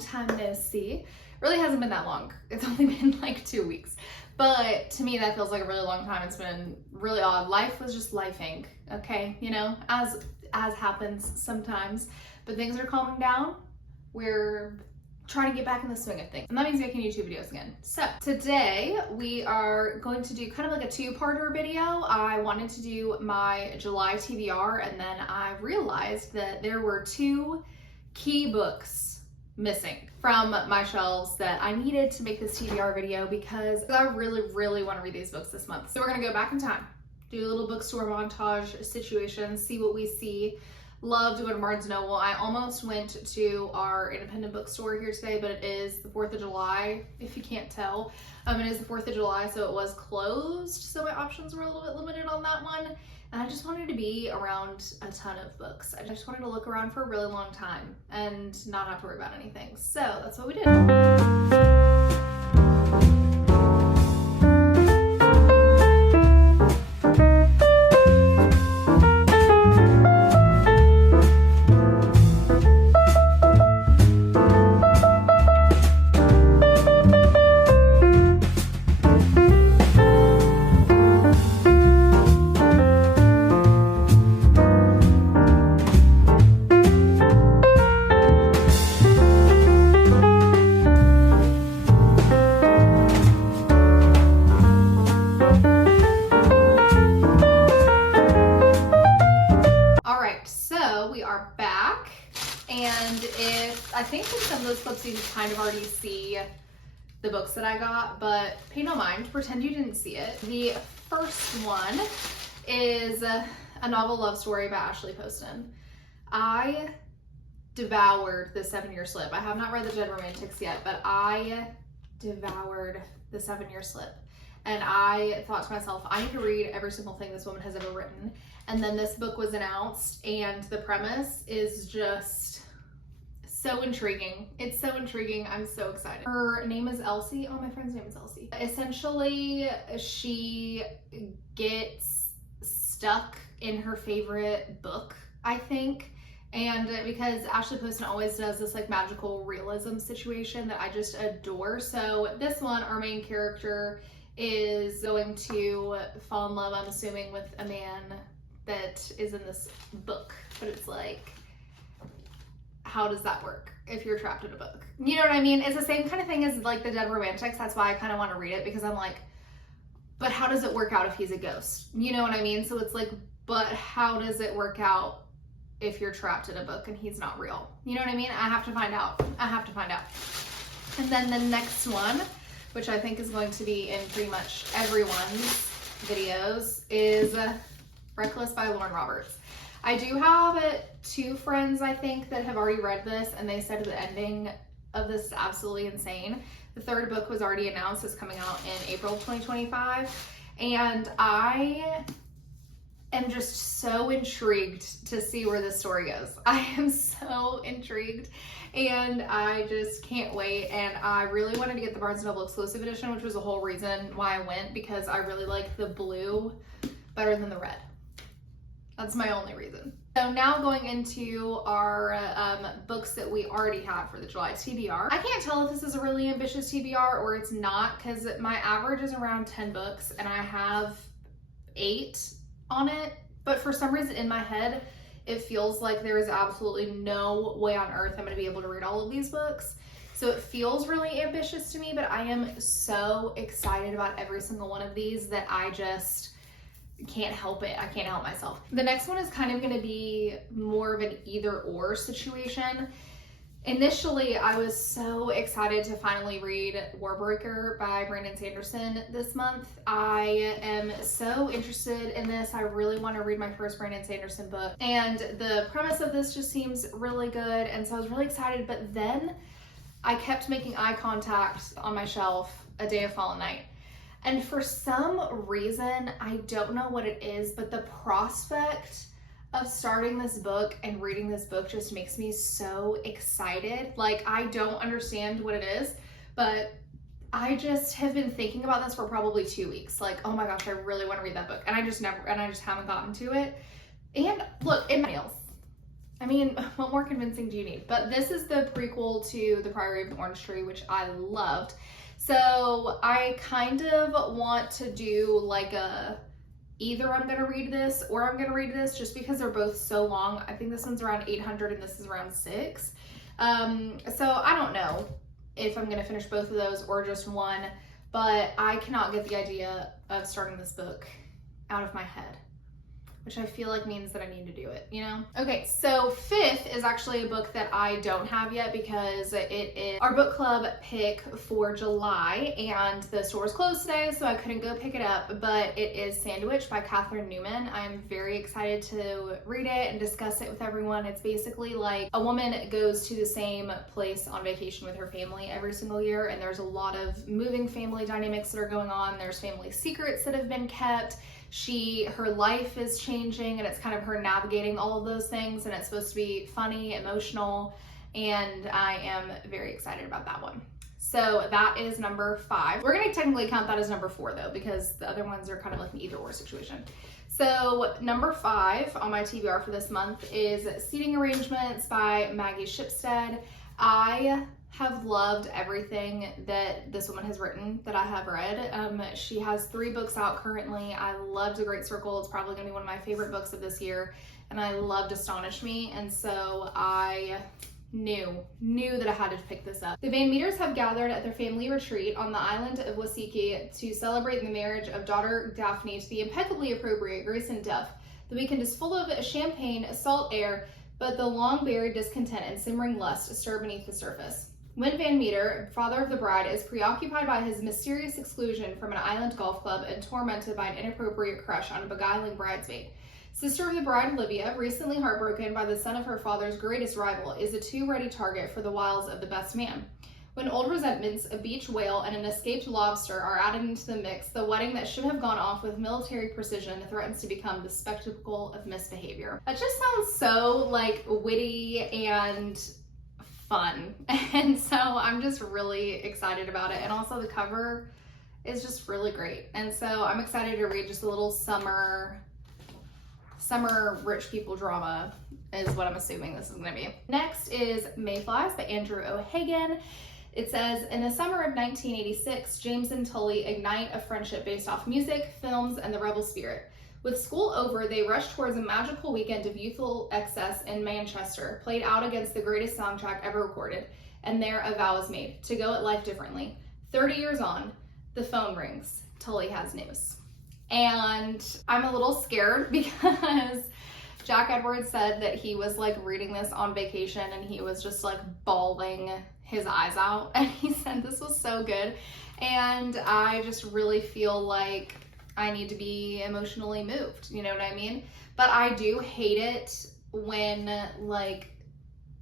time no see. Really hasn't been that long. It's only been like 2 weeks. But to me, that feels like a really long time. It's been really odd. Life was just lifing, okay? You know, as happens sometimes. But things are calming down. We're trying to get back in the swing of things. And that means making YouTube videos again. So today we are going to do kind of like a two-parter video. I wanted to do my July TBR, and then I realized that there were 2 key books missing from my shelves that I needed to make this TBR video because I really want to read these books this month. So we're gonna go back in time, do a little bookstore montage situation, see what we see. Love to go to Barnes & Noble. I almost went to our independent bookstore here today, but it is the 4th of July, if you can't tell. It is the 4th of July, so it was closed, so my options were a little bit limited on that one. And I just wanted to be around a ton of books. I just wanted to look around for a really long time and not have to worry about anything. So that's what we did. I think in some of those clips you can kind of already see the books that I got, but pay no mind, pretend you didn't see it. The first one is a novel love story by Ashley Poston. I devoured the 7-Year Slip. I have not read the Dead Romantics yet, but I devoured the 7-Year Slip. And I thought to myself, I need to read every single thing this woman has ever written. And then this book was announced, and the premise is just so intriguing. It's so intriguing. I'm so excited. Her name is Elsie. Oh, my friend's name is Elsie. Essentially, she gets stuck in her favorite book, I think. And because Ashley Poston always does this like magical realism situation that I just adore. So this one, our main character is going to fall in love, I'm assuming, with a man that is in this book. But it's like, how does that work if you're trapped in a book? You know what I mean? It's the same kind of thing as like the Dead Romantics. That's why I kind of want to read it, because I'm like, but how does it work out if he's a ghost? You know what I mean? So it's like, but how does it work out if you're trapped in a book and he's not real? You know what I mean? I have to find out. I have to find out. And then the next one, which I think is going to be in pretty much everyone's videos, is Reckless by Lauren Roberts. I do have 2 friends, I think, that have already read this, and they said the ending of this is absolutely insane. The 3rd book was already announced. It's coming out in April 2025, and I am just so intrigued to see where this story goes. I am so intrigued, and I just can't wait. And I really wanted to get the Barnes & Noble exclusive edition, which was the whole reason why I went, because I really like the blue better than the red. That's my only reason. So now going into our books that we already have for the July TBR. I can't tell if this is a really ambitious TBR or it's not, because my average is around 10 books and I have 8 on it. But for some reason in my head, it feels like there is absolutely no way on earth I'm gonna be able to read all of these books. So it feels really ambitious to me, but I am so excited about every single one of these that I just can't help it. I can't help myself. The next one is kind of going to be more of an either or situation. Initially, I was so excited to finally read Warbreaker by Brandon Sanderson this month. I am so interested in this. I really want to read my first Brandon Sanderson book, and the premise of this just seems really good, and so I was really excited. But then I kept making eye contact on my shelf, A Day of Fallen Night. And for some reason, I don't know what it is, but the prospect of starting this book and reading this book just makes me so excited. Like, I don't understand what it is, but I just have been thinking about this for probably 2 weeks. Like, oh my gosh, I really want to read that book. And I just haven't gotten to it. And look, in my nails, I mean, what more convincing do you need? But this is the prequel to The Priory of the Orange Tree, which I loved. So I kind of want to do like a, either I'm gonna read this or I'm gonna read this, just because they're both so long. I think this one's around 800 and this is around 6. So I don't know if I'm gonna finish both of those or just one, but I cannot get the idea of starting this book out of my head, which I feel like means that I need to do it, you know? Okay, so 5th is actually a book that I don't have yet because it is our book club pick for July, and the store is closed today, so I couldn't go pick it up, but it is Sandwich by Catherine Newman. I'm very excited to read it and discuss it with everyone. It's basically like a woman goes to the same place on vacation with her family every single year, and there's a lot of moving family dynamics that are going on. There's family secrets that have been kept. Her life is changing, and it's kind of her navigating all of those things, and it's supposed to be funny, emotional, and I am very excited about that one. So that is number 5. We're gonna technically count that as number 4 though, because the other ones are kind of like an either or situation. So number 5 on my TBR for this month is Seating Arrangements by Maggie Shipstead. I have loved everything that this woman has written that I have read. She has 3 books out currently. I loved The Great Circle. It's probably gonna be one of my favorite books of this year. And I loved Astonish Me. And so I knew that I had to pick this up. The Van Meters have gathered at their family retreat on the island of Wasiki to celebrate the marriage of daughter Daphne to the impeccably appropriate Grayson Duff. The weekend is full of champagne, salt air, but the long-buried discontent and simmering lust stir beneath the surface. Win Van Meter, father of the bride, is preoccupied by his mysterious exclusion from an island golf club and tormented by an inappropriate crush on a beguiling bridesmaid. Sister of the bride, Olivia, recently heartbroken by the son of her father's greatest rival, is a too-ready target for the wiles of the best man. When old resentments, a beach whale, and an escaped lobster are added into the mix, the wedding that should have gone off with military precision threatens to become the spectacle of misbehavior. That just sounds so, like, witty and fun, and so I'm just really excited about it. And also the cover is just really great, and so I'm excited to read just a little summer rich people drama is what I'm assuming this is going to be. Next is Mayflies by Andrew O'Hagan. It says, in the summer of 1986, James and Tully ignite a friendship based off music, films, and the rebel spirit. With school over, they rush towards a magical weekend of youthful excess in Manchester, played out against the greatest soundtrack ever recorded, and there a vow is made, to go at life differently. 30 years on, the phone rings. Tully has news. And I'm a little scared because Jack Edwards said that he was like reading this on vacation and he was just like bawling his eyes out, and he said this was so good, and I just really feel like I need to be emotionally moved, you know what I mean? But I do hate it when like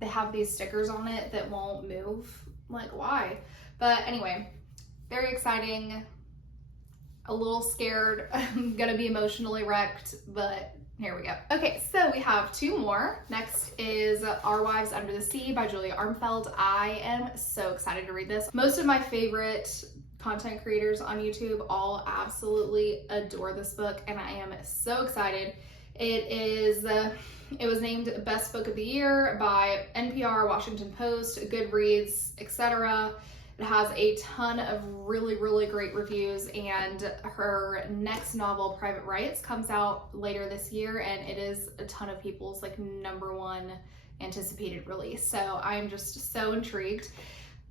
they have these stickers on it that won't move. Like, why? But anyway, very exciting. A little scared. I'm gonna be emotionally wrecked, but here we go. Okay, so we have 2 more. Next is Our Wives Under the Sea by Julia Armfeld. I am so excited to read this. Most of my favorite content creators on YouTube all absolutely adore this book, and I am so excited. It was named Best Book of the Year by NPR, Washington Post, Goodreads, etc. It has a ton of really, really great reviews, and her next novel, Private Rights, comes out later this year, and it is a ton of people's like #1 anticipated release. So I'm just so intrigued.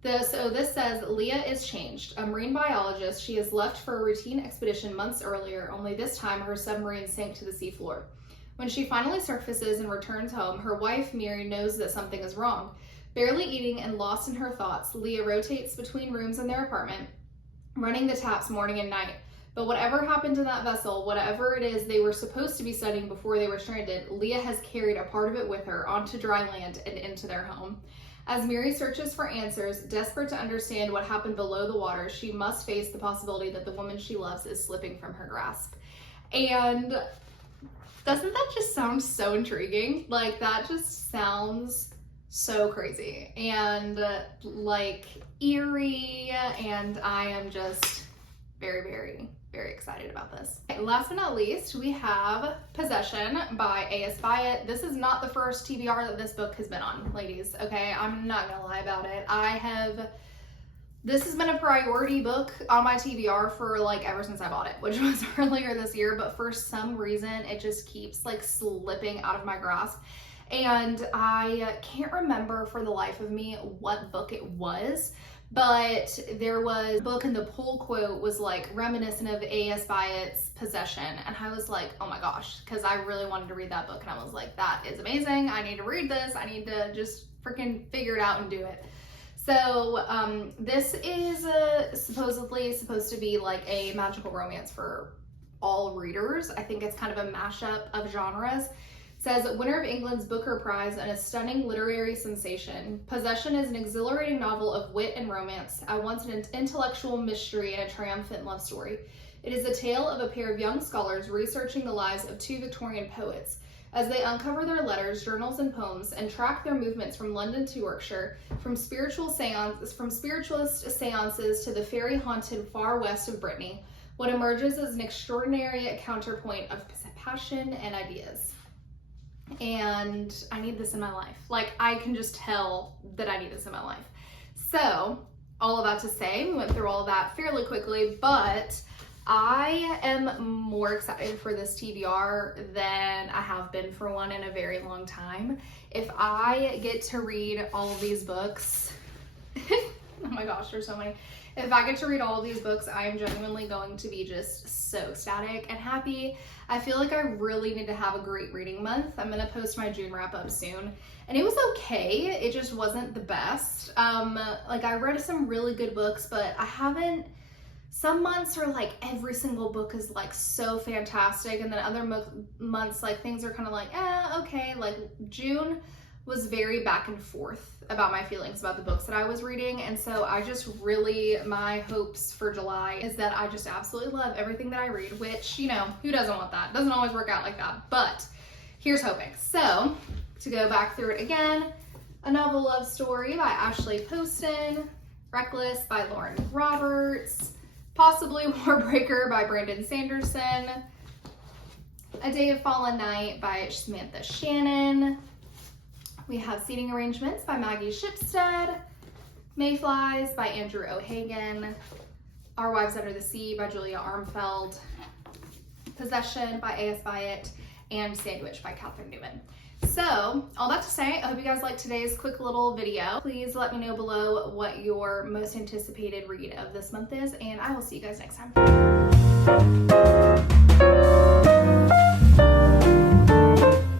So this says, Leah is changed. A marine biologist, she has left for a routine expedition months earlier, only this time her submarine sank to the seafloor. When she finally surfaces and returns home, her wife, Mary, knows that something is wrong. Barely eating and lost in her thoughts, Leah rotates between rooms in their apartment, running the taps morning and night. But whatever happened to that vessel, whatever it is they were supposed to be studying before they were stranded, Leah has carried a part of it with her onto dry land and into their home. As Mary searches for answers, desperate to understand what happened below the water, she must face the possibility that the woman she loves is slipping from her grasp. And doesn't that just sound so intriguing? Like, that just sounds so crazy and like eerie, and I am just very, very, very excited about this. Okay, last but not least, we have Possession by A.S. Byatt. This is not the first TBR that this book has been on, ladies, okay? I'm not gonna lie about it. This has been a priority book on my TBR for like ever since I bought it, which was earlier this year, but for some reason it just keeps like slipping out of my grasp. And I can't remember for the life of me what book it was, but there was a book and the pull quote was like reminiscent of A.S. Byatt's Possession. And I was like, oh my gosh, because I really wanted to read that book. And I was like, that is amazing. I need to read this. I need to just freaking figure it out and do it. So this is supposedly supposed to be like a magical romance for all readers. I think it's kind of a mashup of genres. It says, winner of England's Booker Prize and a stunning literary sensation, Possession is an exhilarating novel of wit and romance, at once an intellectual mystery and a triumphant love story. It is a tale of a pair of young scholars researching the lives of two Victorian poets. As they uncover their letters, journals, and poems, and track their movements from London to Yorkshire, from spiritualist seances to the fairy-haunted far west of Brittany, what emerges is an extraordinary counterpoint of passion and ideas. And I need this in my life. Like, I can just tell that I need this in my life. So, all of that to say, we went through all of that fairly quickly, but I am more excited for this TBR than I have been for one in a very long time. If I get to read all of these books, oh my gosh, there's so many. If I get to read all of these books, I am genuinely going to be just so ecstatic and happy. I feel like I really need to have a great reading month. I'm gonna post my June wrap up soon. And it was okay, it just wasn't the best. Like I read some really good books, but I haven't, some months are like every single book is like so fantastic, and then other months like things are kind of like, okay. Like June was very back and forth about my feelings about the books that I was reading, and so I just really, my hopes for July is that I just absolutely love everything that I read, which, you know, who doesn't want that? It doesn't always work out like that, but here's hoping. So, to go back through it again, A Novel Love Story by Ashley Poston, Reckless by Lauren Roberts, Possibly Warbreaker by Brandon Sanderson, A Day of Fallen Night by Samantha Shannon. We have Seating Arrangements by Maggie Shipstead, Mayflies by Andrew O'Hagan, Our Wives Under the Sea by Julia Armfeld, Possession by A.S. Byatt, and Sandwich by Catherine Newman. So, all that to say, I hope you guys liked today's quick little video. Please let me know below what your most anticipated read of this month is, and I will see you guys next time.